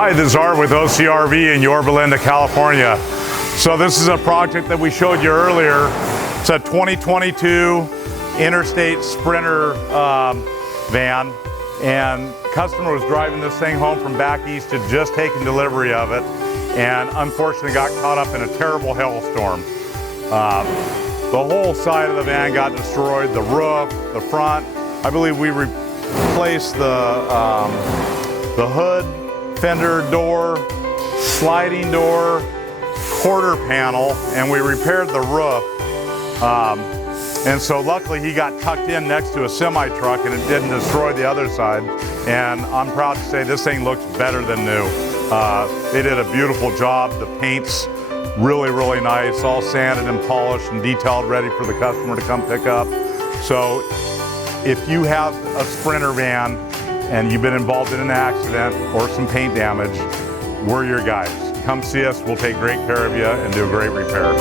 Hi, this is Art with OCRV in Yorba Linda, California. So this is a project that we showed you earlier. It's a 2022 Interstate Sprinter van, and customer was driving this thing home from back east, had just taken delivery of it, and unfortunately got caught up in a terrible hailstorm. The whole side of the van got destroyed, the roof, the front. I believe we replaced the hood, fender, door, sliding door, quarter panel, and we repaired the roof. And so luckily he got tucked in next to a semi truck and it didn't destroy the other side. And I'm proud to say this thing looks better than new. They did a beautiful job. The paint's really, really nice, all sanded and polished and detailed, ready for the customer to come pick up. So if you have a Sprinter van and you've been involved in an accident or some paint damage, we're your guys. Come see us, we'll take great care of you and do a great repair.